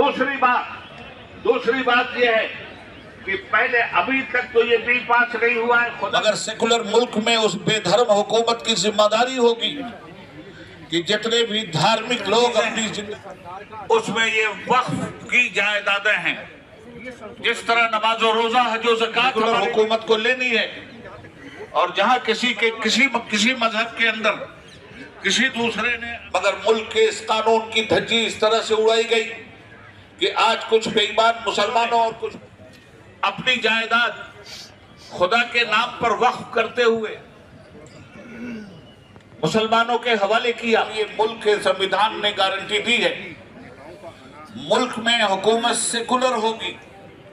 दूसरी बात यह है कि पहले अभी तक तो ये बिल पास नहीं हुआ है। मगर सेकुलर मुल्क में उस बेधर्म हुकूमत की जिम्मेदारी होगी कि जितने भी धार्मिक लोग अपनी उसमें ये वक्फ की जायदादें हैं, जिस तरह नमाज और रोजा हज और ज़कात हुकूमत को लेनी है। और जहां किसी मजहब के अंदर किसी दूसरे ने, मगर मुल्क के इस कानून की धज्जी इस तरह से उड़ाई गई कि आज कुछ बेईमान मुसलमानों और कुछ अपनी जायदाद खुदा के नाम पर वक्फ करते हुए मुसलमानों के हवाले किया। ये मुल्क के संविधान ने गारंटी दी है, मुल्क में हुकूमत सेकुलर होगी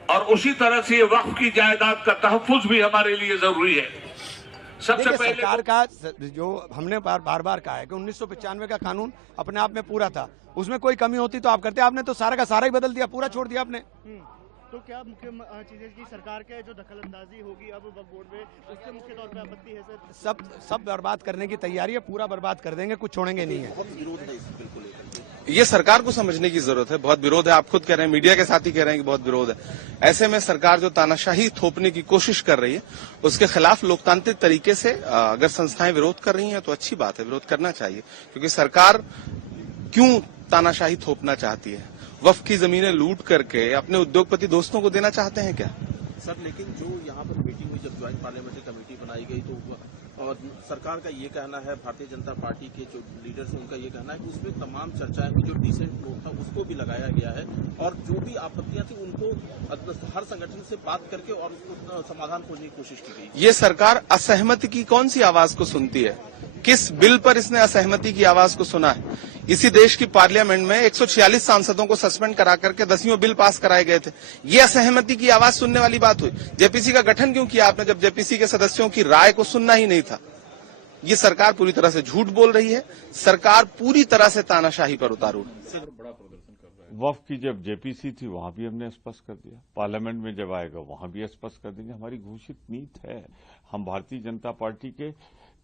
और उसी तरह से वक्फ की जायदाद का तहफ़्फ़ुज़ भी हमारे लिए जरूरी है। सबसे पहले सरकार का जो हमने बार बार कहा है कि 1995 का कानून अपने आप में पूरा था, उसमें कोई कमी होती तो आप करते, आपने तो सारा का सारा ही बदल दिया, पूरा छोड़ दिया आपने। तो क्या मुख्य चीजें की सरकार के जो दखलंदाजी होगी अब वक्फ बोर्ड में, उससे मुख्य तौर पे आपत्ति है सर? सब बर्बाद करने की तैयारी है, पूरा बर्बाद कर देंगे, कुछ छोड़ेंगे नहीं है। ये सरकार को समझने की जरूरत है, बहुत विरोध है। आप खुद कह रहे हैं, मीडिया के साथ ही कह रहे हैं कि बहुत विरोध है। ऐसे में सरकार जो तानाशाही थोपने की कोशिश कर रही है, उसके खिलाफ लोकतांत्रिक तरीके से अगर संस्थाएं विरोध कर रही हैं तो अच्छी बात है, विरोध करना चाहिए। क्योंकि सरकार क्यों तानाशाही थोपना चाहती है? वक्फ की जमीनें लूट करके अपने उद्योगपति दोस्तों को देना चाहते हैं क्या? सर, लेकिन जो यहाँ पर मीटिंग हुई, जब ज्वाइंट पार्लियामेंट्री कमेटी बनाई गई, तो और सरकार का ये कहना है, भारतीय जनता पार्टी के जो लीडर्स हैं उनका ये कहना है कि उसमें तमाम चर्चाएं हुई, जो डिसेंट वोट था उसको भी लगाया गया है और जो भी आपत्तियां थी उनको हर संगठन से बात करके और उसको समाधान खोजने की कोशिश की गई। ये सरकार असहमति की कौन सी आवाज को सुनती है? किस बिल पर इसने असहमति की आवाज को सुना है? इसी देश की पार्लियामेंट में 146 सांसदों को सस्पेंड करा करके 10 बिल पास कराए गए थे। ये असहमति की आवाज सुनने वाली बात हुई। जेपीसी का गठन क्यों किया आपने, जब जेपीसी के सदस्यों की राय को सुनना ही नहीं था? ये सरकार पूरी तरह से झूठ बोल रही है, सरकार पूरी तरह से तानाशाही पर उतारू। वक्फ की जब जेपीसी थी वहां भी हमने स्पष्ट कर दिया, पार्लियामेंट में जब आएगा वहां भी स्पष्ट कर देंगे। हमारी घोषित नीति है, हम भारतीय जनता पार्टी के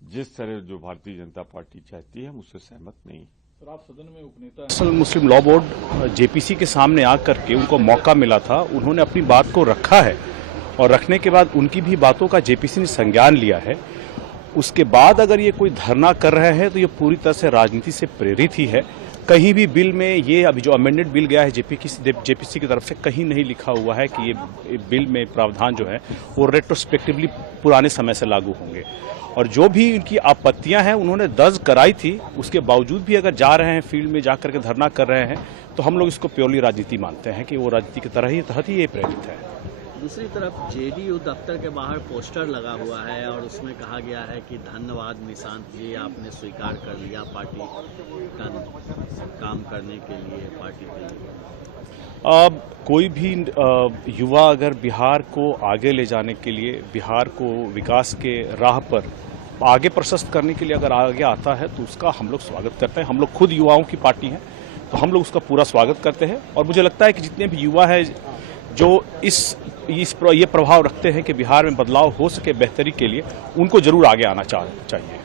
जिस तरह जो भारतीय जनता पार्टी चाहती है हम उससे सहमत नहीं। आप सदन में उपनेता मुस्लिम लॉ बोर्ड जेपीसी के सामने आकर के उनको मौका मिला था, उन्होंने अपनी बात को रखा है और रखने के बाद उनकी भी बातों का जेपीसी ने संज्ञान लिया है। उसके बाद अगर ये कोई धरना कर रहे हैं तो ये पूरी तरह से राजनीति से प्रेरित ही है। कहीं भी बिल में ये अभी जो अमेंडेड बिल गया है जेपीसी की तरफ से, कहीं नहीं लिखा हुआ है कि ये बिल में प्रावधान जो है वो रेट्रोस्पेक्टिवली पुराने समय से लागू होंगे। और जो भी इनकी आपत्तियां हैं उन्होंने दर्ज कराई थी, उसके बावजूद भी अगर जा रहे हैं फील्ड में जाकर के धरना कर रहे हैं तो हम लोग इसको प्योरली राजनीति मानते हैं कि वो राजनीति की तरह ही तहत ही ये प्रेरित है। दूसरी तरफ जेडीयू दफ्तर के बाहर पोस्टर लगा हुआ है और उसमें कहा गया है कि धन्यवाद निशांत जी, आपने स्वीकार कर लिया पार्टी का काम करने के लिए, पार्टी के लिए। अब कोई भी युवा अगर बिहार को आगे ले जाने के लिए, बिहार को विकास के राह पर आगे प्रशस्त करने के लिए अगर आगे आता है तो उसका हम लोग स्वागत करते हैं। हम लोग खुद युवाओं की पार्टी हैं तो हम लोग उसका पूरा स्वागत करते हैं और मुझे लगता है कि जितने भी युवा हैं जो ये प्रभाव रखते हैं कि बिहार में बदलाव हो सके बेहतरी के लिए, उनको जरूर आगे आना चाहिए।